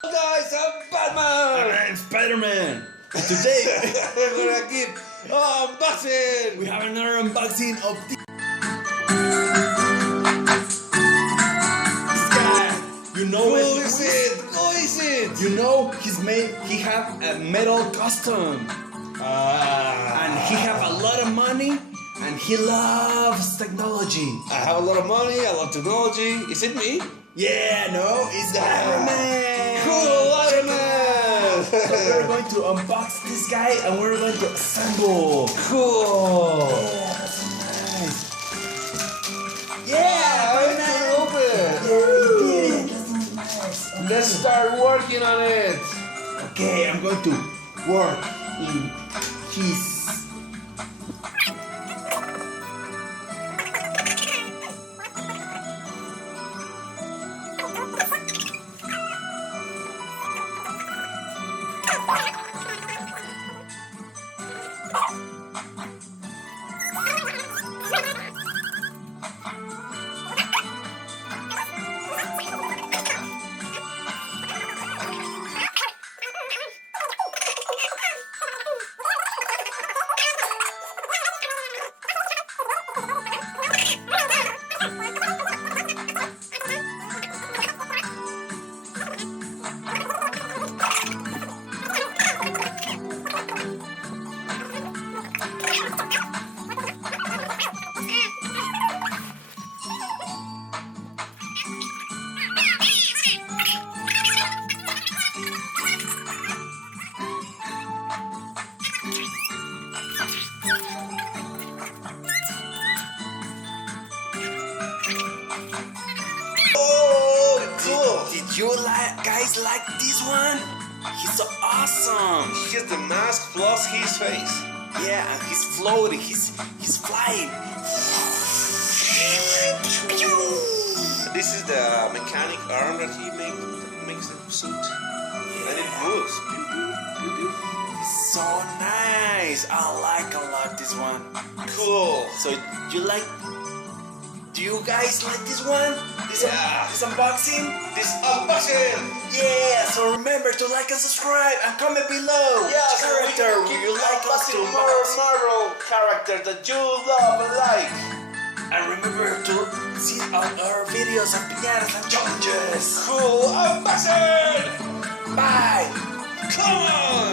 Hello guys, I'm Batman! I'm Spider-Man. Today We're aquí. Oh, unboxing! we have another unboxing of this guy. You know Who it. is it? Who is it? You know he have a metal custom, and he have a lot of money, and he loves technology. I have a lot of money, I love technology. Is it me? Yeah, no, it's Iron Man. Cool, Iron Man! So we're going to unbox this guy, and we're going to assemble. Cool! Yeah, that's so nice. Yeah, Iron Man. it's open! Yeah, he did it. That's nice. Okay. Let's start working on it! Okay, I'm going to work in his. Oh, cool! Did you guys like this one? He's so awesome. He has the mask plus his face. Yeah, and he's floating. He's flying. This is the mechanic arm that he makes the suit. And it moves. So nice. I like a lot this one. Cool. So you like? Do you guys like this one? Yeah. This unboxing? This unboxing! Yeah. So remember to like and subscribe and comment below. Yeah, Which character keep would you like us to more unbox? Marvel characters that you love and like. And remember to see our videos of piñatas and challenges. Cool unboxing! Bye. Come on!